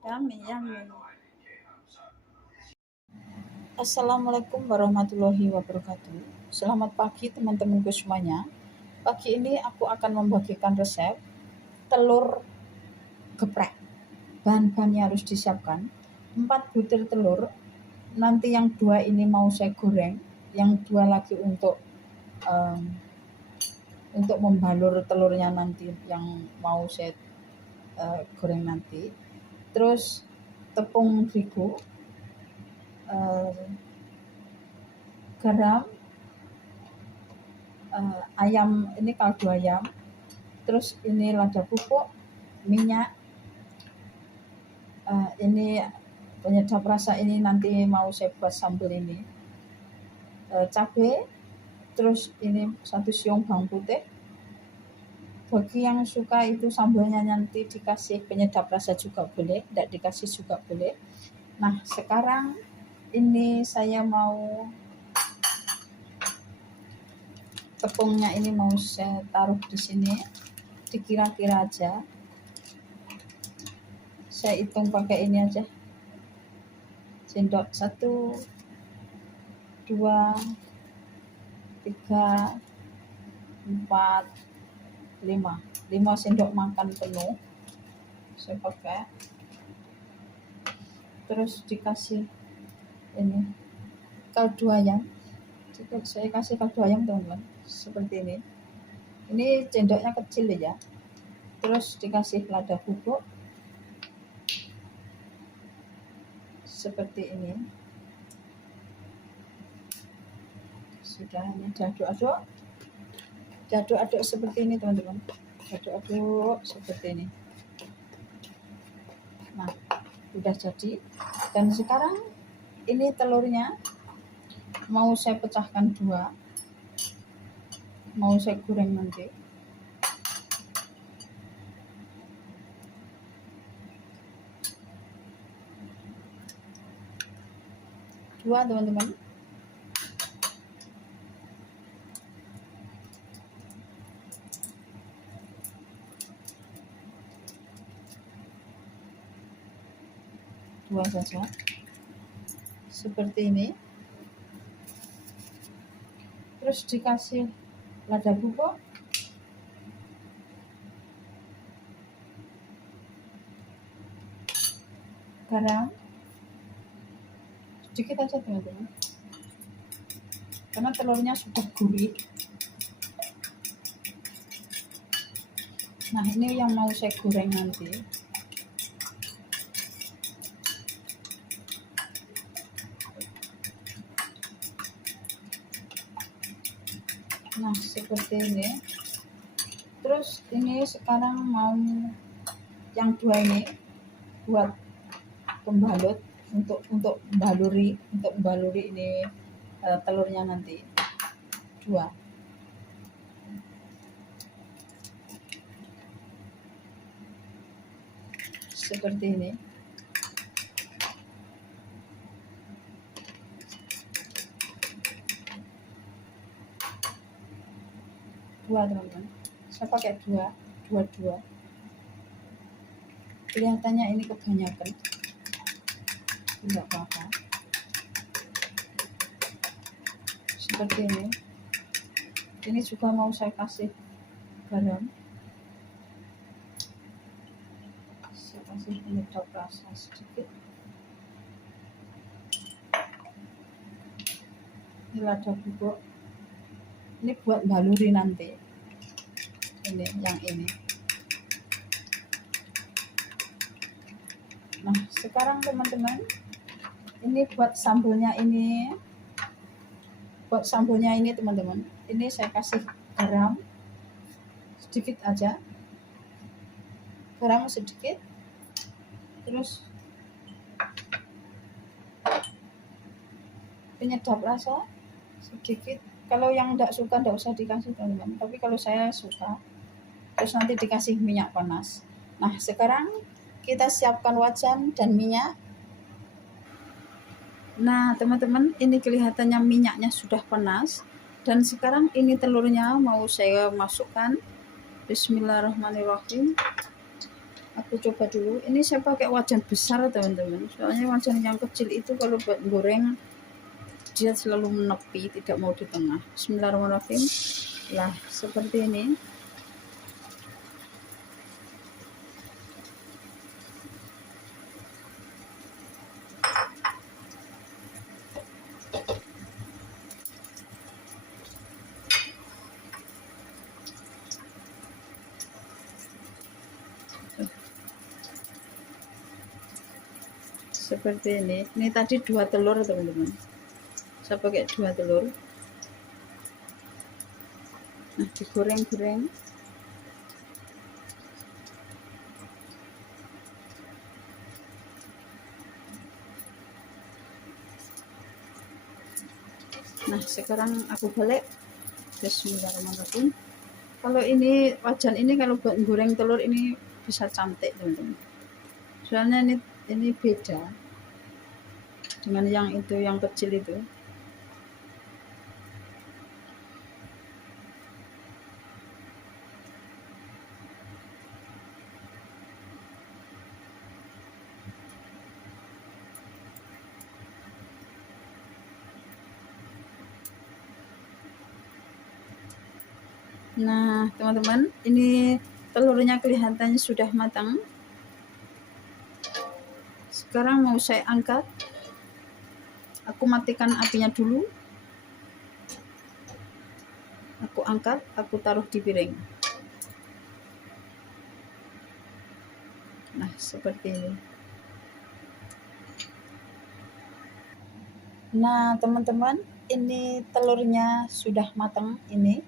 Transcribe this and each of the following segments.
Yummy, yummy. Assalamualaikum warahmatullahi wabarakatuh. Selamat pagi teman-temanku semuanya. Pagi ini aku akan membagikan resep telur geprek. Bahan-bahan yang harus disiapkan 4 butir telur. Nanti yang 2 ini mau saya goreng, yang 2 lagi untuk membalur telurnya nanti yang mau saya goreng nanti. Terus tepung terigu, garam, ayam, ini kaldu ayam, terus ini lada bubuk, minyak, ini penyedap rasa, ini nanti mau saya buat sambal ini, cabai, terus ini 1 siung bawang putih. Bagi yang suka itu sambalnya nanti dikasih penyedap rasa juga boleh, tidak dikasih juga boleh. Nah, sekarang ini saya mau tepungnya ini mau saya taruh di sini, dikira-kira aja. Saya hitung pakai ini aja. Sendok 1, 2, 3, 4, 5 sendok makan penuh saya pakai. Terus dikasih ini kaldu ayam. Saya kasih kaldu ayam teman-teman, seperti ini. Ini sendoknya kecil ya. Terus dikasih lada bubuk seperti ini. Sudah, ini diaduk-aduk seperti ini teman-teman. Aduk-aduk seperti ini. Nah, sudah jadi. Dan sekarang ini telurnya mau saya pecahkan 2, mau saya goreng nanti. Dua teman-teman. Dua saja. Seperti ini. Terus dikasih lada bubuk, garam, sedikit aja teman-teman, karena telurnya sudah gurih. Nah, ini yang mau saya goreng nanti. Nah, seperti ini. Terus ini sekarang mau yang 2 ini buat pembalut, untuk membaluri ini telurnya nanti 2. Seperti ini. Dua teman-teman. Saya pakai 2. Kelihatannya ini kebanyakan. Tidak apa-apa. Seperti ini. Ini juga mau saya kasih garam. Saya kasih penyedap rasa sedikit. Ini lada bubuk. Ini buat baluri nanti. Ini yang ini. Nah, sekarang teman-teman, ini buat sambalnya ini. Teman-teman, ini saya kasih garam sedikit aja. Garam sedikit. Terus penyedap rasa sedikit. Kalau yang tidak suka tidak usah dikasih teman-teman, tapi kalau saya suka. Terus nanti dikasih minyak panas. Nah, sekarang kita siapkan wajan dan minyak. Nah, teman-teman, ini kelihatannya minyaknya sudah panas. Dan sekarang ini telurnya mau saya masukkan Bismillahirrahmanirrahim. Aku coba dulu. Ini saya pakai wajan besar teman-teman. Soalnya wajan yang kecil itu kalau buat goreng dia selalu menepi, tidak mau di tengah. Bismillahirrahmanirrahim. Lah, seperti ini. Seperti ini tadi 2 telur teman-teman, saya pakai 2 telur. Nah, digoreng-goreng. Nah, sekarang aku balik. Bismillahirrahmanirrahim. Kalau ini wajan ini kalau buat goreng telur ini bisa cantik teman-teman, soalnya ini beda dengan yang itu, yang kecil itu. Nah teman-teman, ini telurnya kelihatannya sudah matang. Sekarang mau saya angkat. Aku matikan apinya dulu. Aku angkat, aku taruh di piring. Nah, seperti ini. Nah, teman-teman, ini telurnya sudah matang ini.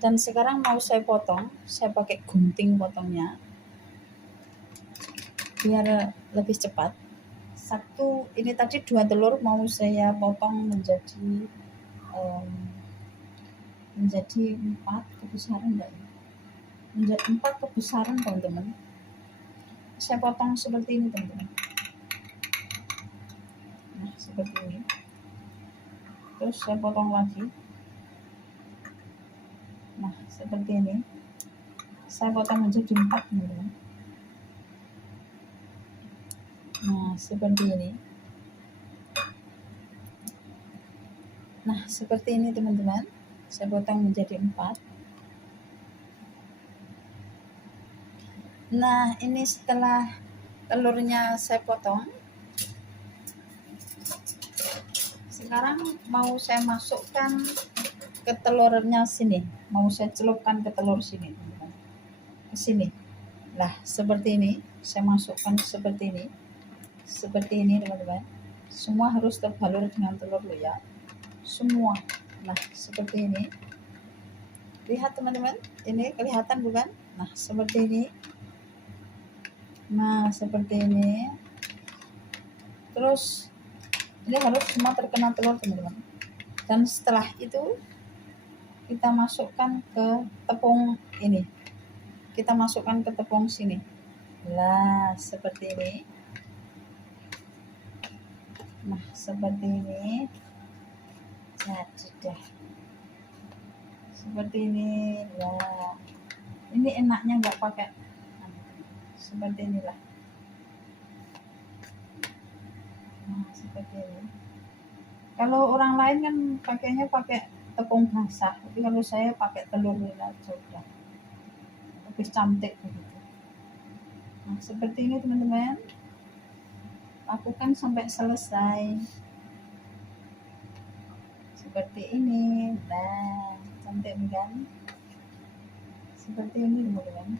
Dan sekarang mau saya potong. Saya pakai gunting potongnya biar lebih cepat. Ini tadi 2 telur mau saya potong menjadi 4 kebesaran enggak ya? Menjadi 4 kebesaran teman-teman. Saya potong seperti ini teman-teman. Nah, seperti ini. Terus saya potong lagi. Nah, seperti ini. Saya potong menjadi 4 teman-teman. Nah, seperti ini. Nah, seperti ini teman-teman. Saya potong menjadi 4. Nah, ini setelah telurnya saya potong. Sekarang mau saya masukkan ke telurnya sini. Mau saya celupkan ke telur sini, teman-teman. Ke sini. Lah, seperti ini. Saya masukkan seperti ini. Seperti ini, teman-teman. Semua harus terbalur dengan telur lo ya. Semua. Nah, seperti ini. Lihat teman-teman. Ini kelihatan bukan? Nah, seperti ini. Nah, seperti ini. Terus ini harus semua terkena telur teman-teman. Dan setelah itu kita masukkan ke tepung ini. Kita masukkan ke tepung sini. Lah, seperti ini. Nah, seperti ini. Sudah. Seperti ini. Lah. Ini enaknya nggak pakai. Seperti inilah. Nah, seperti ini. Kalau orang lain kan pakainya pakai tepung basah, tapi kalau saya pakai telur aja udah lebih cantik begitu. Nah, seperti ini teman-teman. Lakukan sampai selesai. Seperti ini. Nah, cantik kan? Seperti ini teman-teman.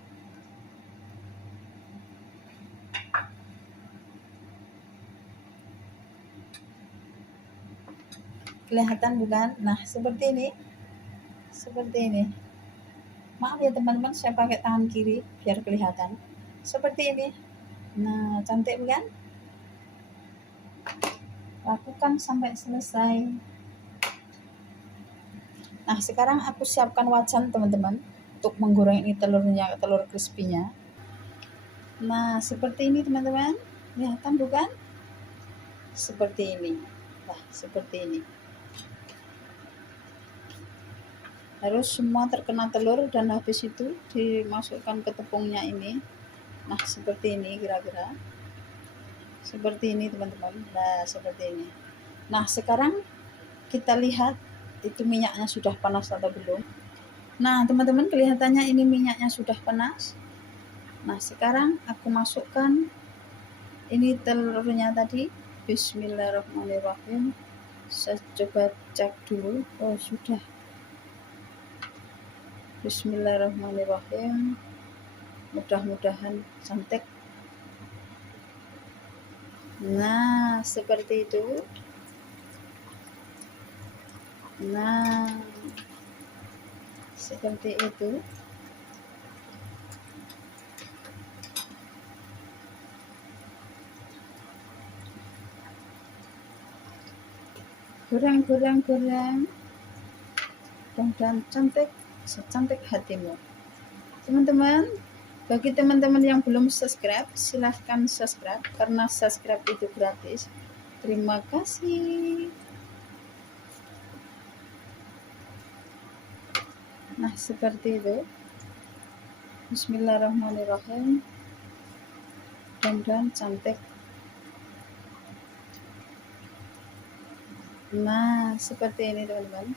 Kelihatan bukan? Nah, seperti ini. Seperti ini. Maaf ya teman-teman, saya pakai tangan kiri biar kelihatan. Seperti ini. Nah, cantik bukan? Lakukan sampai selesai. Nah, sekarang aku siapkan wajan teman-teman untuk menggoreng ini telurnya, telur crispy-nya. Nah, seperti ini teman-teman. Kelihatan bukan? Seperti ini. Nah, seperti ini. Harus semua terkena telur dan habis itu dimasukkan ke tepungnya ini. Nah, seperti ini kira-kira. Seperti ini teman-teman. Nah, seperti ini. Nah, sekarang kita lihat itu minyaknya sudah panas atau belum. Nah, teman-teman, kelihatannya ini minyaknya sudah panas. Nah, sekarang aku masukkan ini telurnya tadi. Bismillahirrahmanirrahim. Saya coba cek dulu. Oh, sudah. Bismillahirrahmanirrahim. Mudah-mudahan cantik. Nah, seperti itu. Nah, seperti itu. Goreng. Dan cantik, secantik hatimu. Teman-teman, bagi teman-teman yang belum subscribe, silahkan subscribe karena subscribe itu gratis. Terima kasih. Nah, seperti itu. Bismillahirrahmanirrahim. Dan cantik. Nah, seperti ini teman-teman.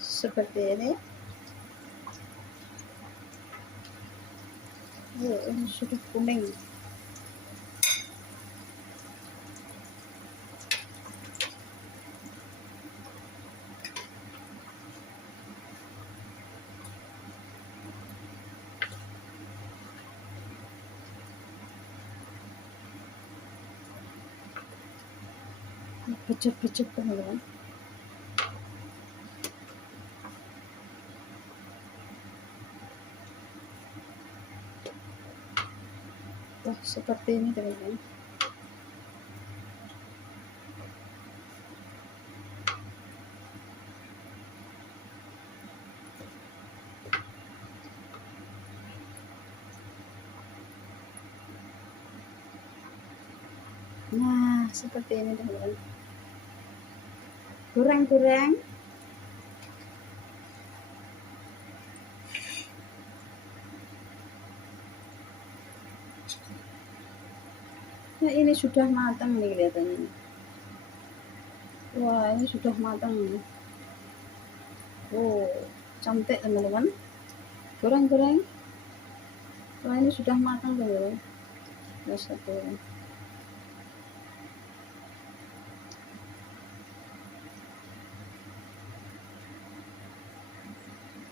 Seperti ini. Oh, ini sudah kuning. Becek-becek teman-teman. Wah, seperti ini teman-teman. Nah, seperti ini teman-teman. Goreng. Nah, ini sudah matang nih kelihatannya. Wah, ini sudah matang nih. Oh, cantik teman-teman. Goreng. Wah, ini sudah matang teman-teman. Satu.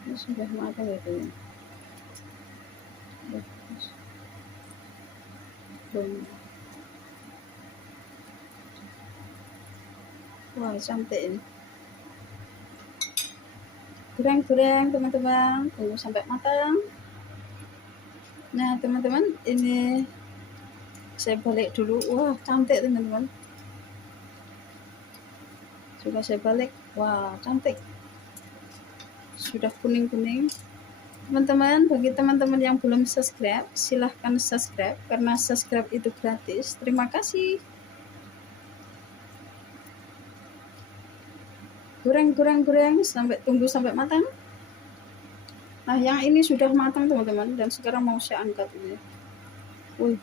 Ini sudah matang ya teman. Wah, cantik ini. Goreng teman-teman, tunggu sampai matang. Nah teman-teman, ini saya balik dulu. Wah, cantik teman-teman. Sudah saya balik. Wah, cantik. Sudah kuning. Teman-teman, bagi teman-teman yang belum subscribe, silahkan subscribe karena subscribe itu gratis. Terima kasih. Goreng tunggu sampai matang. Nah, yang ini sudah matang teman-teman, dan sekarang mau saya angkat ini. Wih,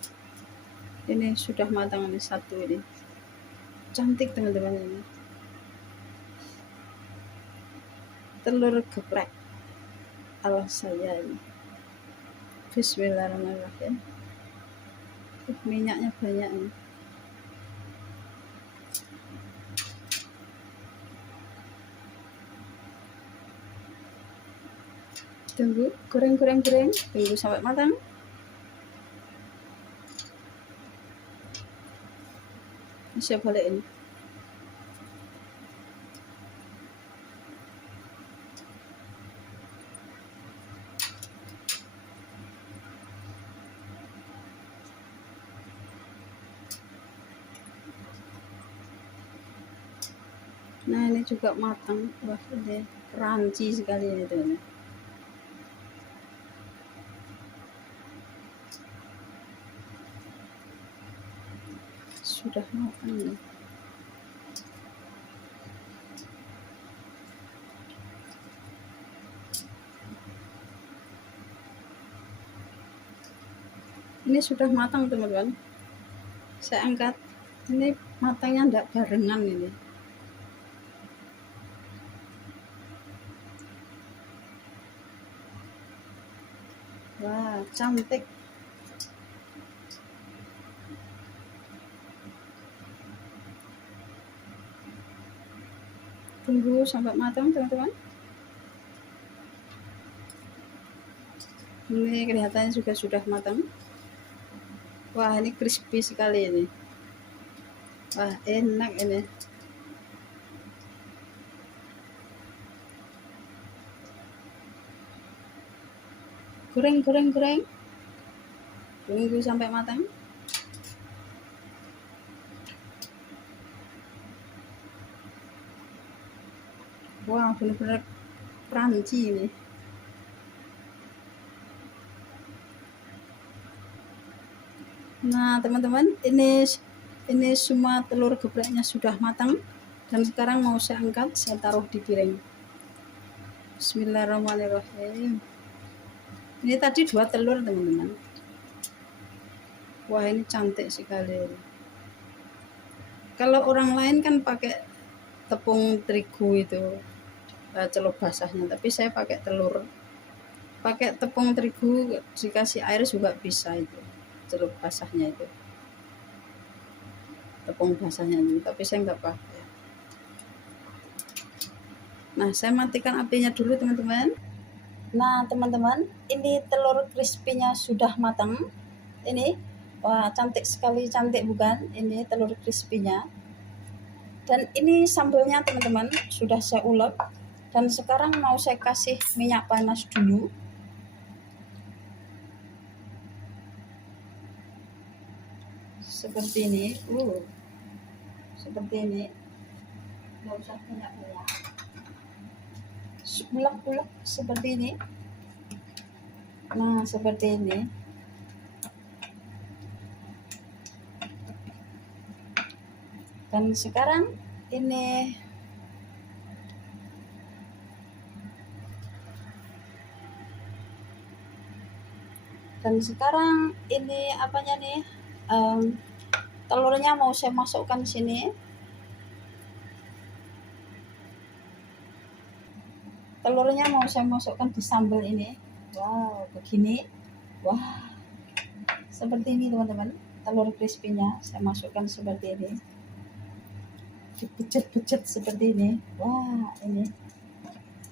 ini sudah matang ini satu ini. Cantik teman-teman ini. Telur geprek ala saya ini. Bismillahirrahmanirrahim. Minyaknya banyak ini. Tunggu, goreng, tunggu sampai matang. Saya balikin. Nah, ini juga matang. Wah, ini crunchy sekali ini teman. Sudah matang nih. Ini sudah matang teman-teman. Saya angkat. Ini matangnya enggak barengan ini. Wah, cantik. Tunggu sampai matang teman-teman. Ini kelihatannya juga sudah matang. Wah, ini crispy sekali ini. Wah, enak ini. Goreng. Tunggu sampai matang. Wah, benar-benar crunchy ini. Nah, teman-teman, ini semua telur gepreknya sudah matang dan sekarang mau saya angkat, saya taruh di piring. Bismillahirrahmanirrahim. Ini tadi 2 telur teman-teman. Wah, ini cantik sekali. Kalau orang lain kan pakai tepung terigu itu celup basahnya, tapi saya pakai telur. Pakai tepung terigu dikasih air juga bisa itu celup basahnya itu. Tepung basahnya itu, tapi saya nggak pakai. Nah, saya matikan apinya dulu teman-teman. Nah, teman-teman, ini telur crispy-nya sudah matang. Ini, wah, cantik sekali, cantik bukan? Ini telur crispy-nya. Dan ini sambalnya teman-teman sudah saya ulek. Dan sekarang mau saya kasih minyak panas dulu. Seperti ini. Seperti ini. Nggak usah banyak-banyak. Ulek-ulek seperti ini. Nah, seperti ini. Dan sekarang ini apanya nih, telurnya mau saya masukkan sini. Telurnya mau saya masukkan di sambal ini. Wow, begini. Wah, seperti ini teman-teman. Telur crispy-nya saya masukkan seperti ini. Dipecut-pecut seperti ini. Wah, ini.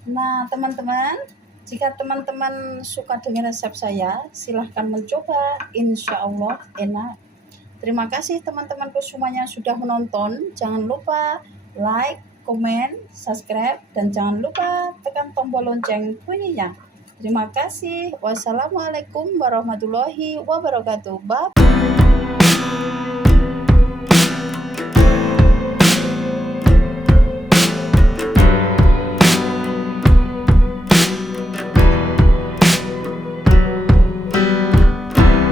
Nah, teman-teman, jika teman-teman suka dengan resep saya, silahkan mencoba. Insya Allah enak. Terima kasih teman-temanku semuanya sudah menonton. Jangan lupa like, komen, subscribe, dan jangan lupa tekan tombol lonceng bunyinya. Terima kasih. Wassalamualaikum warahmatullahi wabarakatuh. Bye.